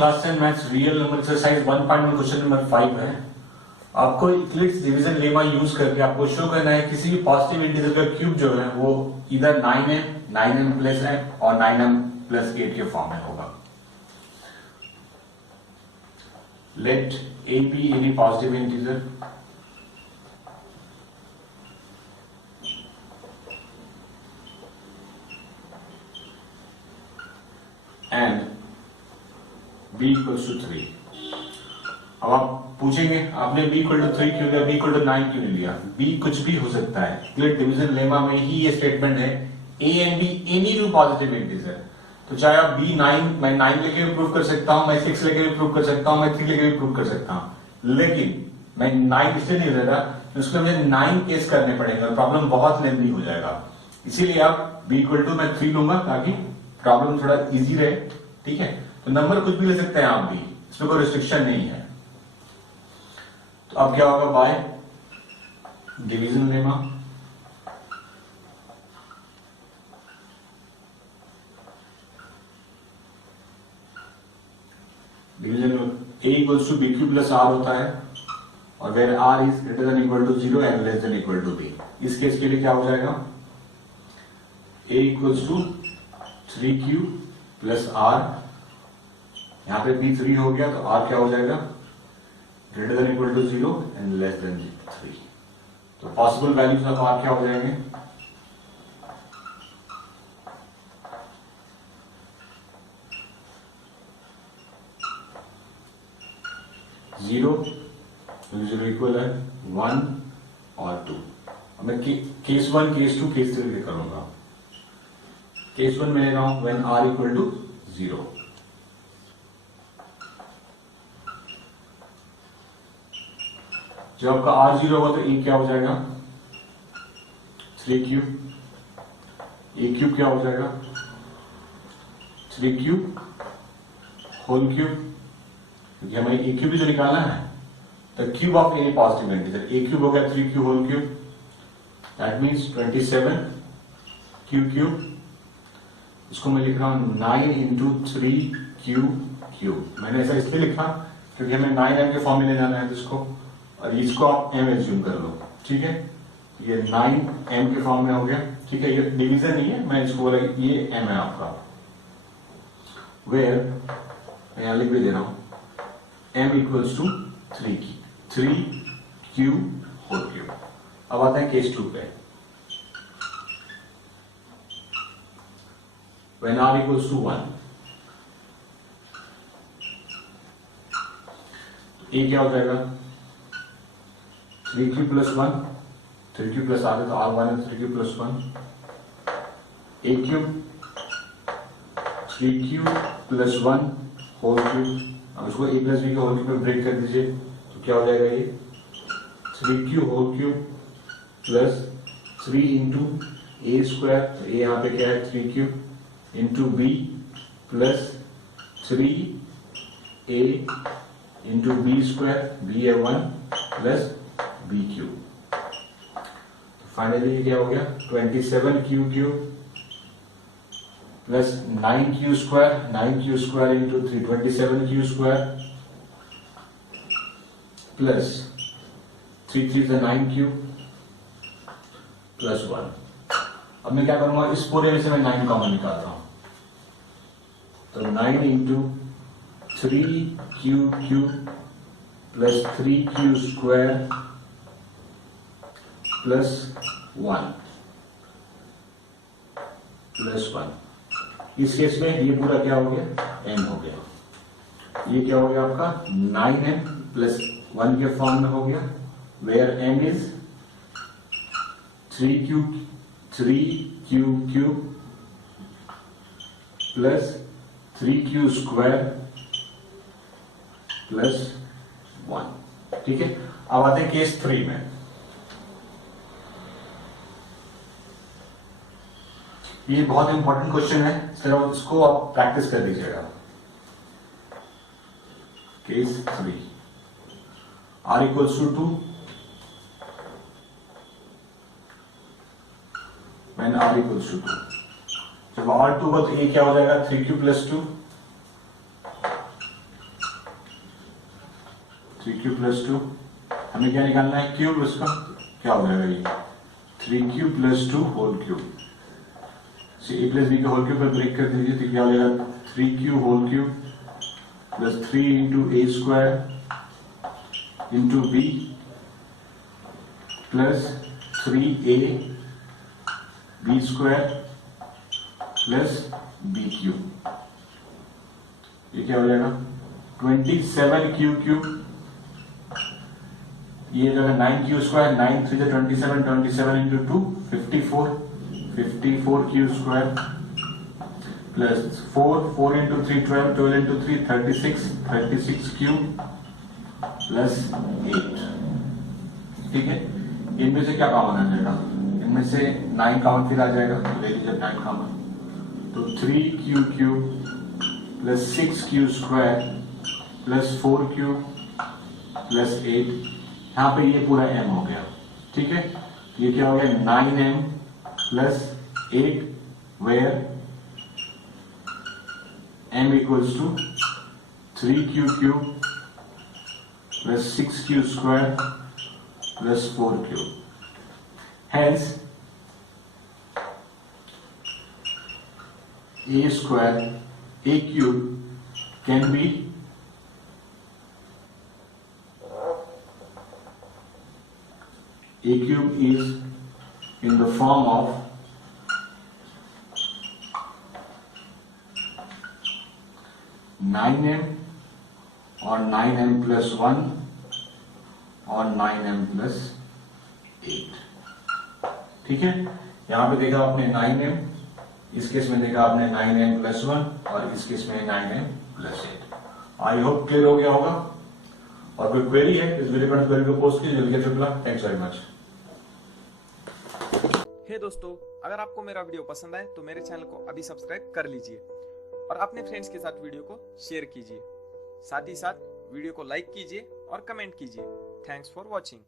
Class 10 maths real number exercise 1.1 question number 5 है। आपको Eclipse division lemma use करके आपको शो करना है किसी भी पॉजिटिव इंटीजर का क्यूब जो है वो इधर 9m प्लस है और 9m प्लस 8 के फॉर्म में होगा। Let a be any positive integer and b equals to 3। अब आप पूछेंगे आपने b equal to 3 क्यों लिया, b equal to 9 क्यों नहीं लिया? b कुछ भी हो सकता है। क्लियर डिवीजन लेमा में ही ये स्टेटमेंट है a and b any two positive integer। तो चाहे आप b 9 मैं 9 लेके भी प्रूव कर सकता हूं, मैं 6 लेके भी प्रूव कर सकता हूं, मैं 3 लेके भी प्रूव कर सकता हूं, लेकिन मैं 9 इसलिए नहीं ले रहा उसमें मुझे 9 केस करने पड़ेंगे और प्रॉब्लम बहुत लेंथी हो जाएगा। इसीलिए आप b equal to मैं 3 लूंगा ताकि प्रॉब्लम थोड़ा इजी रहे। ठीक है, तो नंबर कुछ भी ले सकते हैं आप भी, इसमें कोई रिस्ट्रिक्शन नहीं है। तो अब क्या होगा by division lemma division a equals to bq plus r होता है और where r is greater than equal to 0 and less than equal to b। इस केस के लिए क्या हो जाएगा a equals to 3q plus r, यहां पे b 3 हो गया तो r क्या हो जाएगा greater than equal to 0 and less than 3। तो पॉसिबल वैल्यूज ऑफ r क्या हो जाएंगे 0 इक्वल है 1 और 2। अब मैं केस 1 केस 2 केस 3 करूंगा। केस 1 में ले रहा हूं व्हेन r इक्वल टू 0। जब आपका r 0 होगा तो a क्या हो जाएगा 3 क्यूब, a क्यूब क्या हो जाएगा 3 क्यूब होल क्यूब, क्योंकि हमें a क्यूब भी तो निकालना है। The cube of any positive integer, a cube हो गया 3 cube whole cube, that means 27 cube cube. इसको मैं लिख रहा हूं 9 इंटू 3 क्यूब क्यूब। मैंने ऐसा इसलिए लिखा क्योंकि हमें 9m के फॉर्म में ले जाना है इसको, और इसको आप m एज्यूम कर लो। ठीक है, ये 9m के फॉर्म में हो गया। ठीक है, ये डिवीजन नहीं है, मैं इसको बोला ये m है आपका, वेयर मैं यहां लिख भी दे रहा हूं m equals to 3 cube whole cube. अब आते हैं केस 2 पे। When r equals to 1, a क्या हो जाएगा 3q plus 1, 3q plus r है तो r1 है 3q plus 1, a cube 3q plus 1 whole cube. अब इसको a plus b के होल क्यूब में ब्रेक कर दीजिए तो क्या हो जाएगा ये 3q whole cube plus 3 into a square, तो a यहाँ पे क्या है 3q into b plus 3a into b square, b है 1 प्लस b क्यूब। फाइनली क्या हो गया 27 Q cube plus 9q square into 3 27q square plus 3 3 9 cube plus 1। अब मैं क्या करूंगा इस पूरे में से मैं 9 कॉमन निकाल रहा हूं, तो 9 into 3q cube plus 3q square plus 1 plus 1। इस केस में ये पूरा क्या हो गया m हो गया। ये क्या हो गया आपका 9m प्लस 1 के फॉर्म में हो गया, where m is 3q cube plus 3q square plus 1। ठीक है, अब आते हैं केस 3 में। ये बहुत इंपॉर्टेंट क्वेश्चन है, सिर्फ इसको आप प्रैक्टिस कर दीजिएगा। Case 3 r equals to 2 when r equals to 2। जब r 2 होगा तो a क्या हो जाएगा 3q प्लस 2 3q प्लस 2, हमें क्या निकालना है क्यूब, उसका क्या हो जाएगा ये 3q plus 2 whole cube. A plus b के होल क्यूब पर ब्रेक कर दीजिए तो क्या हो जाएगा 3q whole cube plus 3 into a square into b plus 3a b square plus b cube. ये क्या हो जाएगा 27q क्यूब, ये जो है 9q square, 9 3 27, 27 into 2 54q square plus 4 into 3 12, 12 into 3 36q plus 8। ठीक है, इनमें से क्या कॉमन आ जाएगा, इनमें से 9 काउंट फिर आ जाएगा, तो ले लीजिए 9 कॉमन, तो 3q cube plus 6q square plus 4q plus 8, यहाँ पे ये पूरा m हो गया। ठीक है, तो ये क्या हो गया 9m plus 8 where m equals to 3q cube plus 6q square plus 4q। Hence a square a cube can be a cube is in the form of 9m or 9m plus 1 और 9m plus 8। ठीक है, यहां पे देखा आपने 9m, इस case में देखा आपने 9m प्लस 1 और इस केस में 9m plus 8। I hope clear हो गया होगा, और कोई क्वेरी है इस वीडियो को पोस्ट कीजिए, जल्दी से reply. Thanks very much. Hey दोस्तों, अगर आपको मेरा वीडियो पसंद आए तो मेरे चैनल को अभी सब्सक्राइब कर लीजिए और अपने फ्रेंड्स के साथ वीडियो को शेयर कीजिए। साथ ही साथ वीडियो को लाइक कीजिए और कमेंट कीजिए। Thanks for watching.